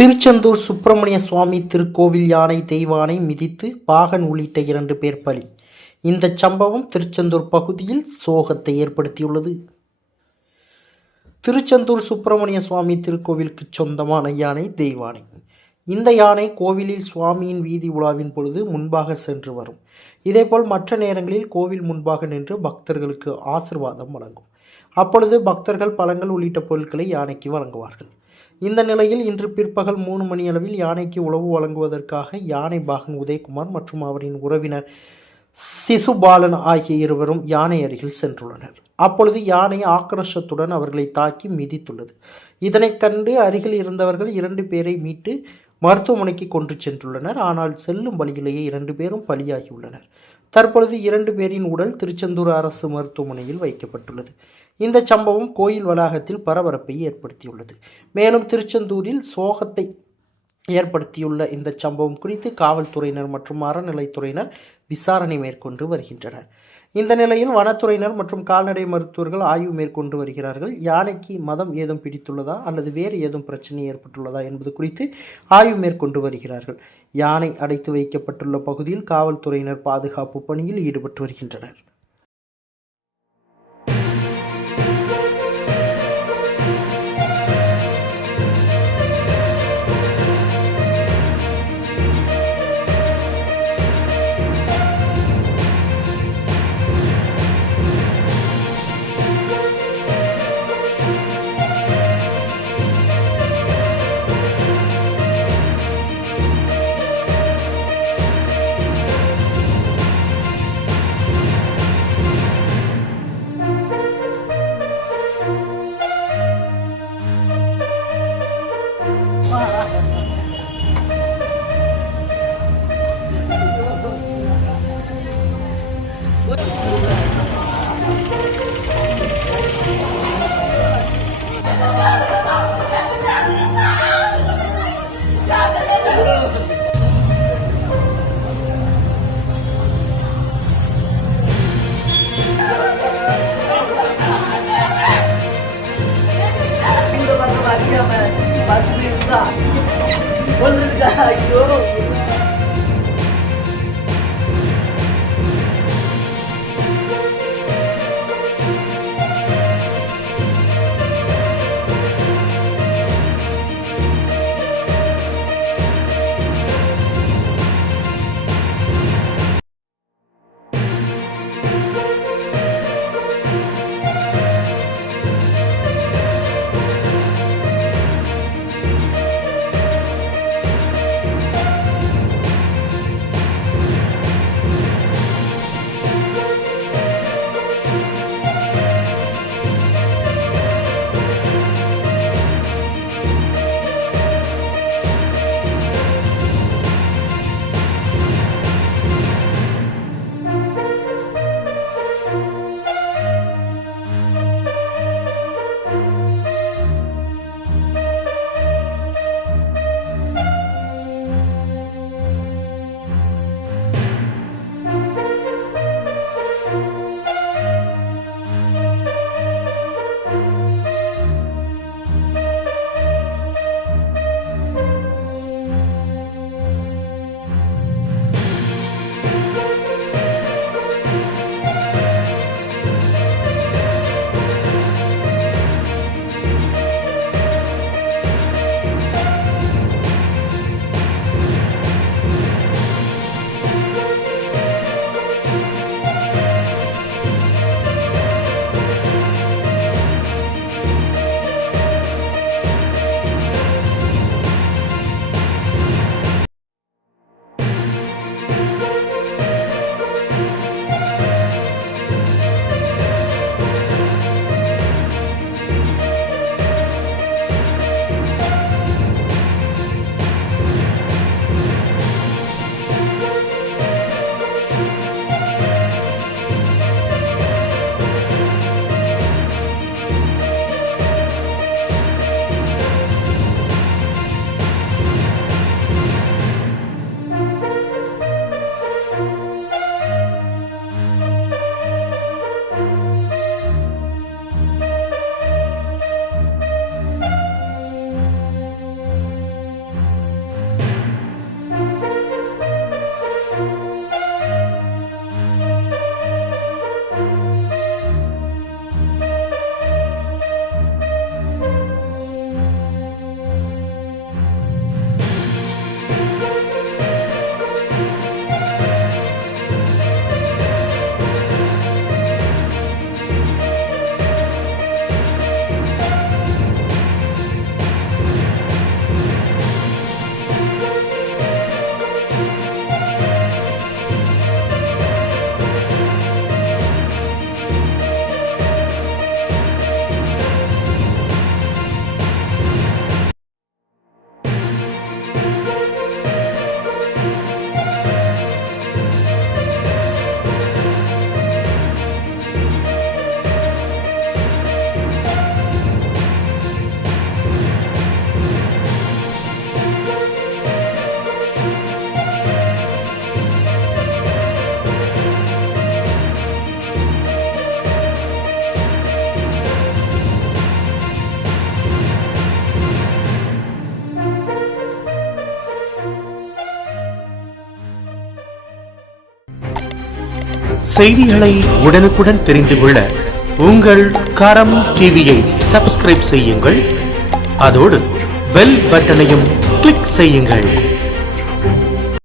திருச்செந்தூர் சுப்பிரமணிய சுவாமி திருக்கோவில் யானை தெய்வானை மிதித்து பாகன் உள்ளிட்ட 2 பேர் பலி. இந்த சம்பவம் திருச்செந்தூர் பகுதியில் சோகத்தை ஏற்படுத்தியுள்ளது. திருச்செந்தூர் சுப்பிரமணிய சுவாமி திருக்கோவிலுக்கு சொந்தமான யானை தெய்வானை. இந்த யானை கோவிலில் சுவாமியின் வீதி உலாவின் பொழுது முன்பாக சென்று வரும். இதேபோல் மற்ற நேரங்களில் கோவில் முன்பாக நின்று பக்தர்களுக்கு ஆசிர்வாதம் வழங்கும். அப்பொழுது பக்தர்கள் பழங்கள் உள்ளிட்ட பொருட்களை யானைக்கு வழங்குவார்கள். இந்த நிலையில் இன்று பிற்பகல் 3 மணியளவில் யானைக்கு உணவு வழங்குவதற்காக யானை பாகன் உதயகுமார் மற்றும் அவரின் உறவினர் சிசுபாலன் ஆகிய இருவரும் யானை அருகில் சென்றுள்ளனர். அப்பொழுது யானை ஆக்ரோஷத்துடன் அவர்களை தாக்கி மிதித்துள்ளது. இதனை கண்டு அருகில் இருந்தவர்கள் 2 பேரை மீட்டு மருத்துவமனைக்கு கொண்டு சென்றுள்ளனர். ஆனால் செல்லும் வழியிலேயே 2 பேரும் பலியாகியுள்ளனர். தற்பொழுது 2 பேரின் உடல் திருச்செந்தூர் அரசு மருத்துவமனையில் வைக்கப்பட்டுள்ளது. இந்த சம்பவம் கோயில் வளாகத்தில் பரபரப்பை ஏற்படுத்தியுள்ளது. மேலும் திருச்செந்தூரில் சோகத்தை ஏற்படுத்தியுள்ள இந்த சம்பவம் குறித்து காவல்துறையினர் மற்றும் அறநிலைத்துறையினர் விசாரணை மேற்கொண்டு வருகின்றனர். இந்த நிலையில் வனத்துறையினர் மற்றும் கால்நடை மருத்துவர்கள் ஆய்வு மேற்கொண்டு வருகிறார்கள். யானைக்கு மதம் ஏதும் பிடித்துள்ளதா அல்லது வேறு ஏதும் பிரச்சனை ஏற்பட்டுள்ளதா என்பது குறித்து ஆய்வு மேற்கொண்டு வருகிறார்கள். யானை அடைத்து வைக்கப்பட்டுள்ள பகுதியில் காவல்துறையினர் பாதுகாப்பு பணியில் ஈடுபட்டு வருகின்றனர். ஐயோ செய்திகளை உடனுக்குடன் தெரிந்து கொள்ள உங்கள் கரம் டிவியை சப்ஸ்கிரைப் செய்யுங்கள். அதோடு பெல் பட்டனையும் கிளிக் செய்யுங்கள்.